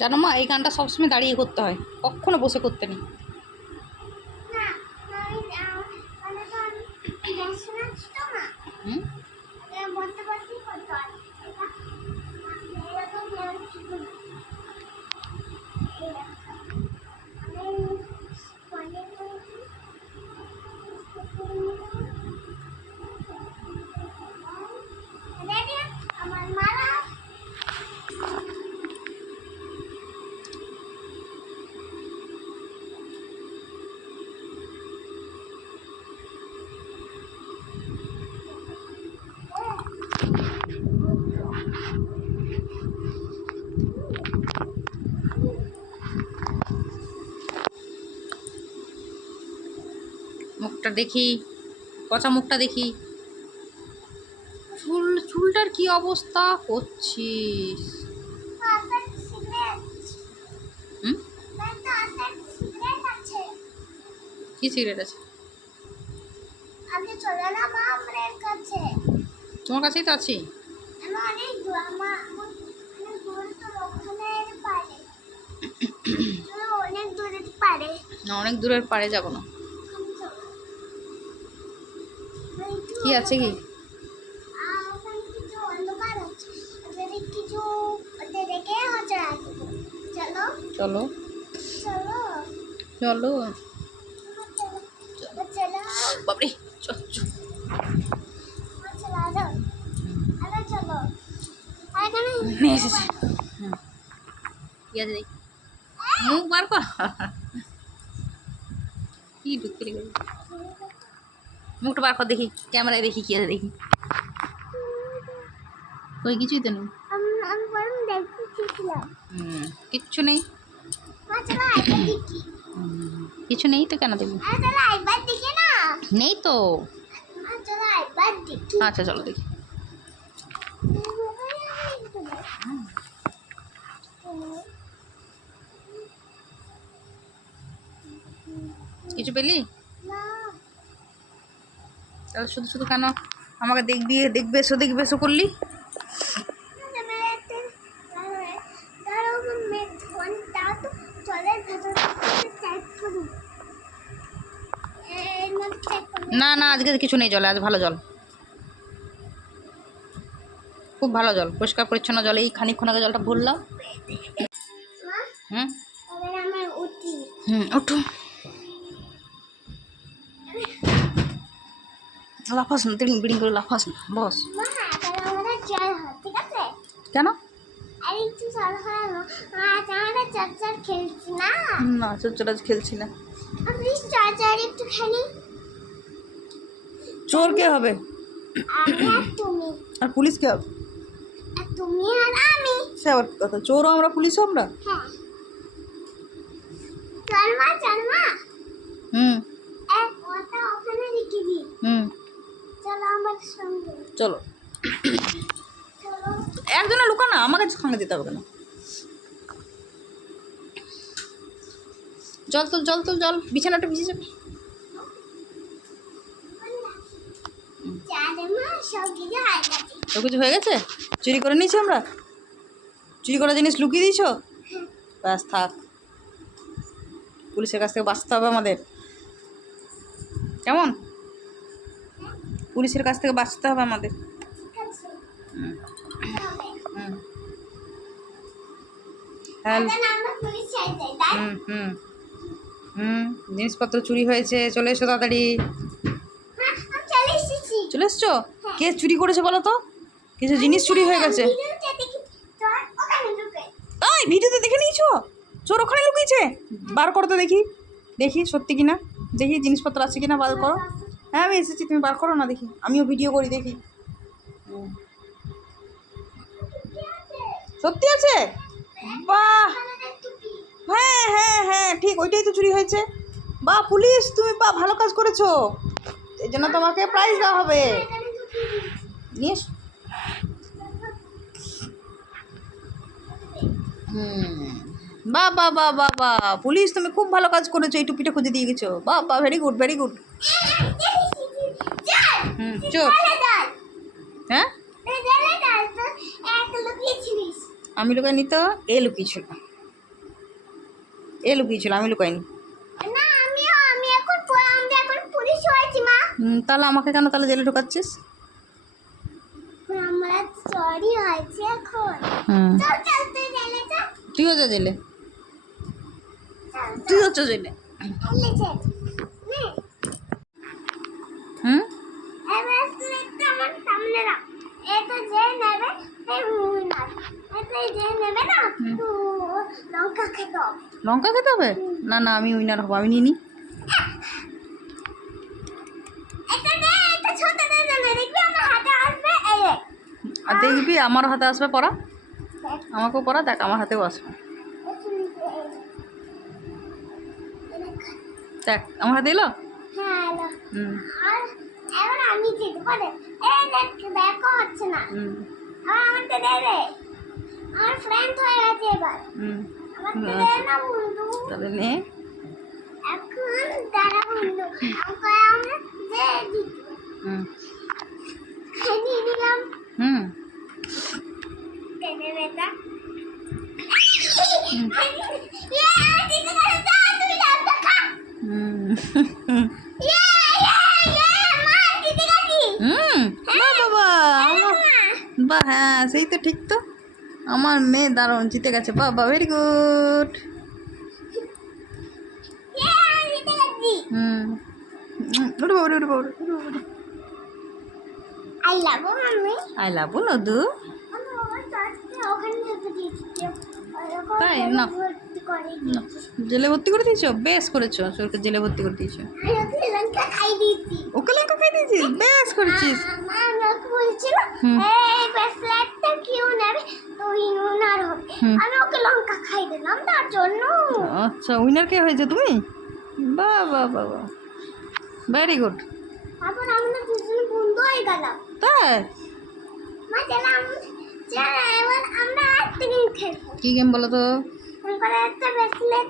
জানো মা, এই গানটা সবসময় দাঁড়িয়ে করতে হয়, কখনো বসে করতে নেই। হুম, মুখটা দেখি, পচা মুখটা দেখি। চুলটার কি অবস্থা করছিস? হুম, কি সিগারেট আছে? তোমার কাছেই তো আছি। না, অনেক দূরের পারে যাবো না। কি আছে কি? চলো চলো বাবরে, চল চল। নিয়ে এসেছে। কি আছে দেখি, মুখ বার কর। কি ঢুকে গেল, মুখটা বার কর দেখি, ক্যামেরায় দেখি কি আছে দেখি। ওই কিছুই তো নেই। কিচ্ছু নেই। কিছু নেই তো, কেন দেখবি? নেই তো। আচ্ছা চলো দেখি। কিছু পেলি? তাহলে শুধু শুধু কেন আমাকে দেখবে এসো করলি? না না, আজকে কিছু নেই জলে, আজ ভালো জল, খুব ভালো জল, পরিষ্কার পরিচ্ছন্ন জল। এই খানিকক্ষণ আগে জলটা ভরলাম। হুম হুম, ওঠো। লাফাস না, তিড়িং বিড়িং করে লাফাস না, বস। কেন? না, চোর আজ খেলছি না। চোর কে হবে? আর পুলিশ কে হবে? সে আবার কথা, চোরও আমরা, পুলিশও আমরা। হুম হুম, চলো। একজনে লুকা না, আমাকে সঙ্গে দিতে হবে কেন? জল তুল জল তুল, জল, বিছানাটা ভিজে যাবে। সব কিছু হয়ে গেছে? চুরি করে নিয়েছি আমরা? চুরি করা জিনিস লুকিয়ে দিয়েছ? ব্যাস থাক, পুলিশের কাছ থেকে বাঁচতে হবে আমাদের, কেমন? পুলিশের কাছ থেকে বাঁচতে হবে আমাদের। হুম হুম হুম, জিনিসপত্র চুরি হয়েছে, চলে এসো তাড়াতাড়ি। চলে এসছো? কে চুরি করেছে বলো তো? কিছু জিনিস চুরি হয়ে গেছে। তাই ভিডিওতে দেখে নিয়েছো? চোর ওখানে লুকিয়েছে? বার করো তো দেখি, দেখি সত্যি কিনা, দেখি জিনিসপত্র আছে কিনা, বার করো। হ্যাঁ আমি এসেছি, তুমি বার করো না দেখি, আমিও ভিডিও করি দেখি। সত্যি আছে? বাহ, হ্যাঁ হ্যাঁ হ্যাঁ ঠিক, ওইটাই তো চুরি হয়েছে। বাহ পুলিশ, তুমি বাহ ভালো কাজ করেছো, এই জন্য তোমাকে প্রাইজ দেওয়া হবে। নিয়ে বাহ বাহ বাহ বাহ বাহ, পুলিশ তুমি খুব ভালো কাজ করেছো, এই টুপিটা খুঁজে দিয়ে গেছো, বাহ বাহ, ভেরি গুড ভেরি গুড। চোর? হ্যাঁ আমি লুকাই নি তো, এ লুকিয়েছিল। এ লুকিয়েছিল, আমি লুকাইনি। না আমি এখন পুলিশ হয়েছি মা। তাহলে আমাকে কেন তাহলে জেলে ঢোকাচ্ছিস? আমরা চুরি হয়েছে এখন। হুম, চল চল তুই জেলে চল। তুইও যা জেলে, চল তুইও চা জেলে। চলে চল নে হুম, এই ব্রেসলেটটা আমার সামনে রাখ। এটা যে নেবে এই উইনার। এটা যে নেবে না তো লঙ্কা খেতে হবে। লঙ্কা খেতে হবে? না না, আমি উইনার হবো, আমি নিয়ে নিই। এটা দে, এটা ছোট দে না, দেখবি আমার হাতে আসবে এই রে। আর দেখবি আমারও হাতে আসবে পড়া, দেখ, আমাকেও পড়া, দেখ আমার হাতেও আসবে, দেখ আমার হাতে এলো। হ্যাঁ এলো। হুম আর এবার আমি জিততে পারে। এই দেখ দেখো হচ্ছে না। হুম আমারটা দে রে। আমার ফ্রেন্ড হয়ে গেছে এবার। হুম, আমারটা দে না বন্ধু। তাহলে নে। এখন দাঁড়া বন্ধু। আমরা যে জিতবো। হুম নিয়ে নিলাম। হুম টেনে বেটা। ইয়ে জিতে গেছে। যা তুই ডাবটা খা। হুম ইয়ে মা জিতে গেছি। হুম, বাহ বাবা, বাহ, হ্যাঁ সেই তো, ঠিক তো, আমার মেয়ে দারুণ জিতে গেছে, বাহ বাহ, ভেরি গুড। ইয়ে জিতে গেছি। হুম, উঠবো উঠবো উঠবো উঠবো। I love mummy. I love নদু। আমি আমার চাচকে ওখানে যেতে দিয়েছি। তাই? না। ভর্তি করে না, দিয়েছি। জেলে ভর্তি করে দিয়েছো, বেশ করেছো, ওকে জেলে ভর্তি করে দিয়েছো। আমি ওকে লঙ্কা খাই দিয়েছি। ওকে লঙ্কা খাই দিয়েছিস, বেশ করেছিস। মা আমাকে বলছিল হুম। এই ব্রেসলেটটা কেউ নেবে তুই উনার হবে। হুম। আমি ওকে লঙ্কা খাই দিলাম তার জন্য। আচ্ছা, উইনার কে হয়েছে তুমি? বাহ বাহ বাহ বাহ, ভেরি গুড। তারপর আমরা দুজনে বন্ধু হয়ে গেলাম। তাই? মা চলাম এবার আমরা একটা গেম খেলবো। কি গেম বলো তো? তারপরে একটা ব্রেসলেট